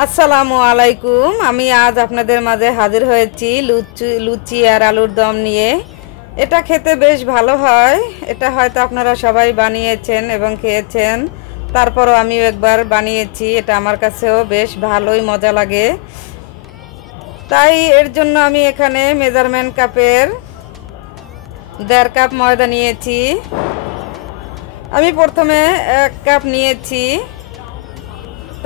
আসসালামু আলাইকুম। আমি আজ আপনাদের মাঝে হাজির হয়েছি লুচি আর আলুর দম নিয়ে। এটা খেতে বেশ ভালো হয়। এটা হয়তো আপনারা সবাই বানিয়েছেন এবং খেয়েছেন। তারপরও আমিও একবার বানিয়েছি। এটা আমার কাছেও বেশ ভালোই মজা লাগে। তাই এর জন্য আমি এখানে মেজারমেন্ট কাপের 1.5 কাপ ময়দা নিয়েছি। আমি প্রথমে 1 কাপ নিয়েছি,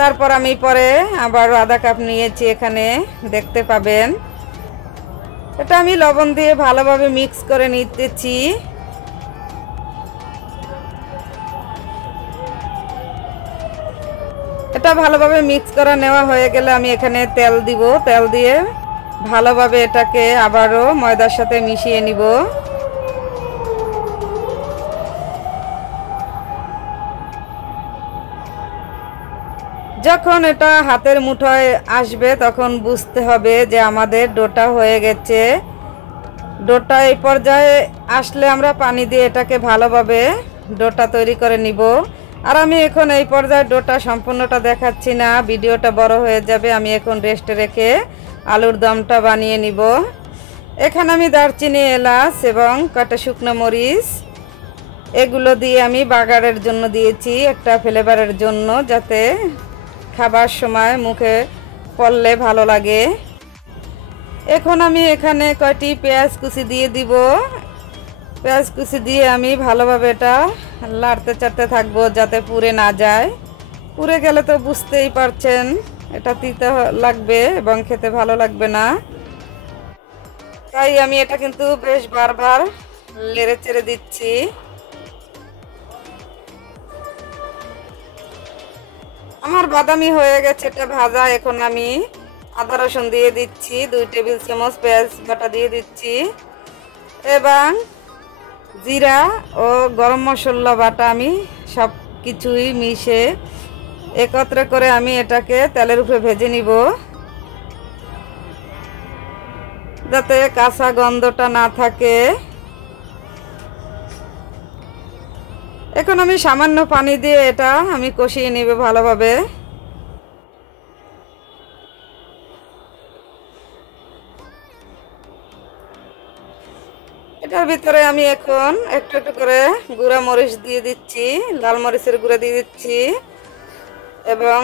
তারপর আমি পরে আবার আধা কাপ নিয়েছি, এখানে দেখতে পাবেন। এটা আমি লবণ দিয়ে ভালোভাবে মিক্স করে নিতেছি। এটা ভালোভাবে মিক্স করা নেওয়া হয়ে গেলে আমি এখানে তেল দিব। তেল দিয়ে ভালোভাবে এটাকে আবারও ময়দার সাথে মিশিয়ে নিব। যখন এটা হাতের মুঠোয় আসবে তখন বুঝতে হবে যে আমাদের ডোটা হয়ে গেছে। ডোটা এই পর্যায়ে আসলে আমরা পানি দিয়ে এটাকে ভালোভাবে ডোটা তৈরি করে নিব। আর আমি এখন এই পর্যায়ে ডোটা সম্পূর্ণটা দেখাচ্ছি না, ভিডিওটা বড় হয়ে যাবে। আমি এখন রেস্টে রেখে আলুর দমটা বানিয়ে নিব। এখানে আমি দারচিনি, এলাচ এবং কটা শুকনো মরিচ এগুলো দিয়ে আমি বাগারের জন্য দিয়েছি, একটা ফ্লেভারের জন্য, যাতে খাবার সময় মুখে পড়লে ভালো লাগে। এখন আমি এখানে কয়টি পেঁয়াজ কুচি দিয়ে দিব। পেঁয়াজ কুচি দিয়ে আমি ভালোভাবে এটা লাড়তে চাড়তে থাকবো যাতে পুড়ে না যায়। পুড়ে গেলে তো বুঝতেই পারছেন এটা তিতে লাগবে এবং খেতে ভালো লাগবে না। তাই আমি এটা কিন্তু বেশ বারবার নেড়ে চেড়ে দিচ্ছি। আমার বাদামি হয়ে গেছে এটা ভাজা। এখন আমি আদা রসুন দিয়ে দিচ্ছি, 2 টেবিল চামচ পেঁয়াজ বাটা দিয়ে দিচ্ছি এবং জিরা ও গরম মশলা বাটা আমি সব কিছুই মিশে একত্রে করে আমি এটাকে তেলের উপরে ভেজে নিব, যাতে কাঁচা গন্ধটা না থাকে। এখন আমি সামান্য পানি দিয়ে এটা আমি কষিয়ে নিব ভালোভাবে। এটার ভিতরে আমি এখন একটু একটু করে গুঁড়া মরিচ দিয়ে দিচ্ছি, লাল মরিচের গুঁড়া দিয়ে দিচ্ছি এবং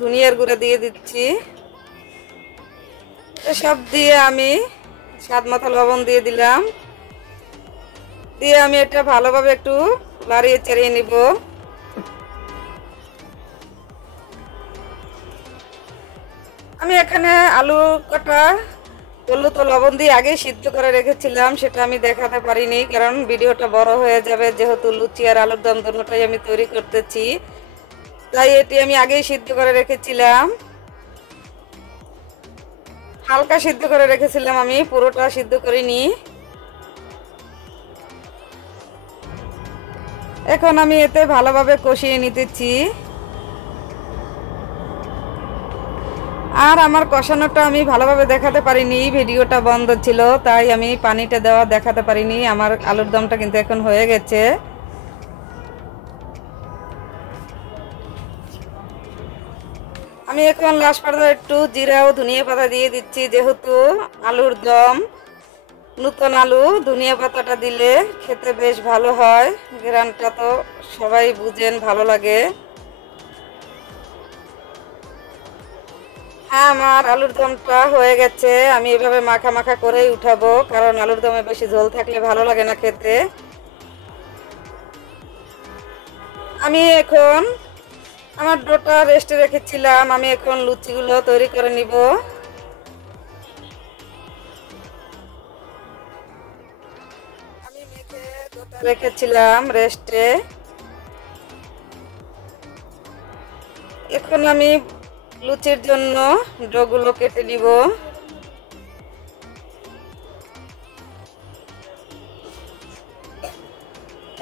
ধনিয়ার গুঁড়া দিয়ে দিচ্ছি। এসব দিয়ে আমি স্বাদ মতো লবণ দিয়ে দিলাম। দিয়ে আমি এটা ভালোভাবে একটু লাড়িয়ে চাড়িয়ে নিব। আমি এখানে আলু কটা হলুদ ও লবণ দিয়ে আগে সিদ্ধ করে রেখেছিলাম, সেটা আমি দেখাতে পারিনি কারণ ভিডিওটা বড় হয়ে যাবে, যেহেতু লুচি আর আলুর দম দুটোটাই আমি তৈরি করতেছি। তাই এটি আমি আগেই সিদ্ধ করে রেখেছিলাম, হালকা সিদ্ধ করে রেখেছিলাম, আমি পুরোটা সিদ্ধ করিনি। এখন আমি এতে ভালোভাবে কষিয়ে নিতেছি। আর আমার কষানোটা আমি ভালোভাবে দেখাতে পারিনি, ভিডিওটা বন্ধ ছিল, তাই আমি পানিটা দেওয়া দেখাতে পারিনি। আমার আলুর দমটা কিন্তু এখন হয়ে গেছে। আমি এখন লাস্ট পর্যায়ে একটু জিরা ও ধনিয়া পাতা দিয়ে দিচ্ছি, যেহেতু আলুর দম নতুন আলু, ধনিয়া পাতাটা দিলে খেতে বেশ ভালো হয়। ঘ্রাণটা তো সবাই বুঝেন ভালো লাগে। হ্যাঁ, আমার আলুর দমটা হয়ে গেছে। আমি এভাবে মাখা মাখা করেই উঠাবো, কারণ আলুর দমে বেশি ঝোল থাকলে ভালো লাগে না খেতে। আমি এখন আমার ডোটা রেস্টে রেখেছিলাম, আমি এখন লুচিগুলো তৈরি করে নিব। আমি মেখে ডোটা রেখেছিলাম রেস্টে। এখন আমি লুচির জন্য ডোগুলো কেটে নিব।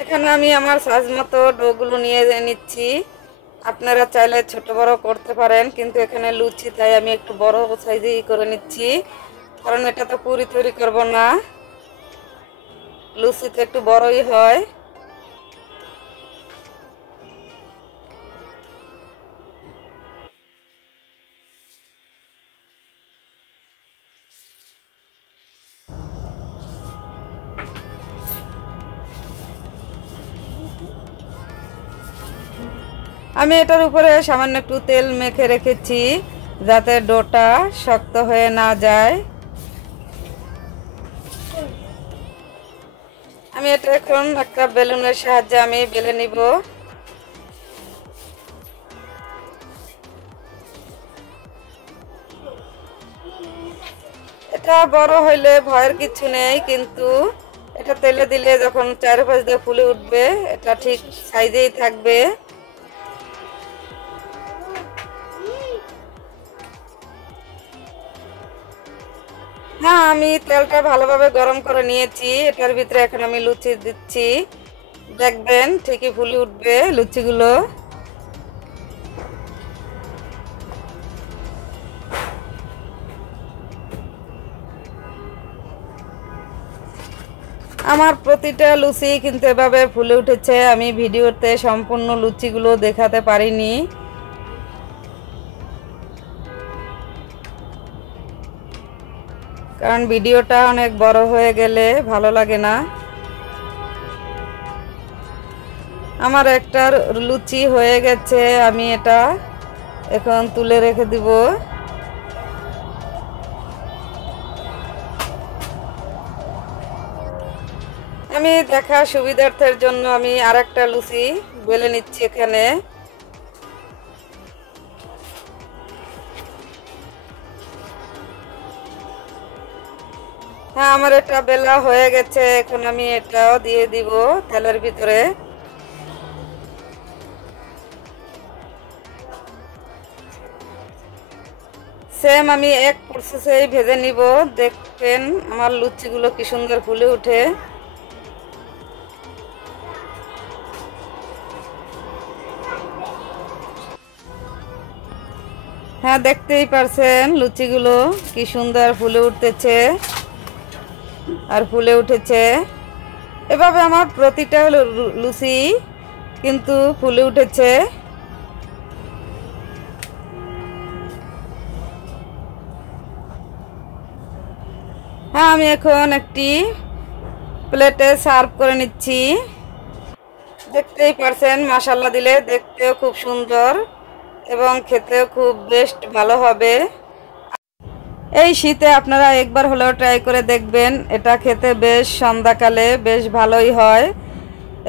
এখানে আমি আমার সাইজ মতো ডোগুলো নিয়ে নিচ্ছি। আপনারা চাইলে ছোট বড় করতে পারেন, কিন্তু এখানে লুচি তাই আমি একটু বড় সাইজেই করে নিচ্ছি, কারণ এটা তো পুরি তৈরি করব না, লুচি তো একটু বড়ই হয়। আমি এটার উপরে সামান্য একটু তেল মেখে রেখেছি যাতে ডোটা শক্ত হয়ে না যায়। আমি এটা এখন একটা বেলুনের সাহায্যে আমি বেলে নিব। এটা বড় হইলে ভয়ের কিছু নেই, কিন্তু এটা তেলে দিলে যখন চারপাশ দিয়ে ফুলে উঠবে এটা ঠিক সাইজেই থাকবে। হ্যাঁ, আমি তেলটা ভালোভাবে গরম করে নিয়েছি। এটার ভিতরে এখন আমি লুচি দিচ্ছি, দেখবেন ঠিকই ফুলে উঠবে লুচিগুলো। আমার প্রতিটা লুচি কিন্তু এভাবে ফুলে উঠেছে। আমি ভিডিওতে সম্পূর্ণ লুচিগুলো দেখাতে পারিনি, কারণ ভিডিওটা অনেক বড় হয়ে গেলে ভালো লাগে না। আমার একটা লুচি হয়ে গেছে, আমি এটা এখন তুলে রেখে দিব। আমি দেখা সুবিধার্থের জন্য আমি আরেকটা লুচি বেলে নিচ্ছি এখানে। হ্যাঁ, আমার এটা বেলা হয়ে গেছে, এখন আমি এটাও দিয়ে দিব তেলের ভিতরে। সেম আমি এক প্রসেসেই ভেজে নিব। দেখবেন আমার লুচিগুলো কি সুন্দর ফুলে উঠে। হ্যাঁ, দেখতেই পারছেন লুচিগুলো কি সুন্দর ফুলে উঠতেছে আর ফুলে উঠেছে। এভাবে আমার প্রতিটা লুচি কিন্তু ফুলে উঠেছে। হ্যাঁ, আমি এখন একটি প্লেটে সার্ভ করে নিচ্ছি। দেখতেই পারছেন মাশাআল্লাহ দিলে দেখতেও খুব সুন্দর এবং খেতেও খুব বেস্ট ভালো হবে। এই শীতে আপনারা একবার হলেও ট্রাই করে দেখবেন। এটা খেতে বেশ সন্ধ্যাকালে বেশ ভালোই হয়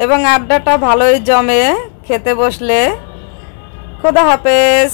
এবং আড্ডাটা ভালোই জমে খেতে বসলে। খোদা হাফেজ।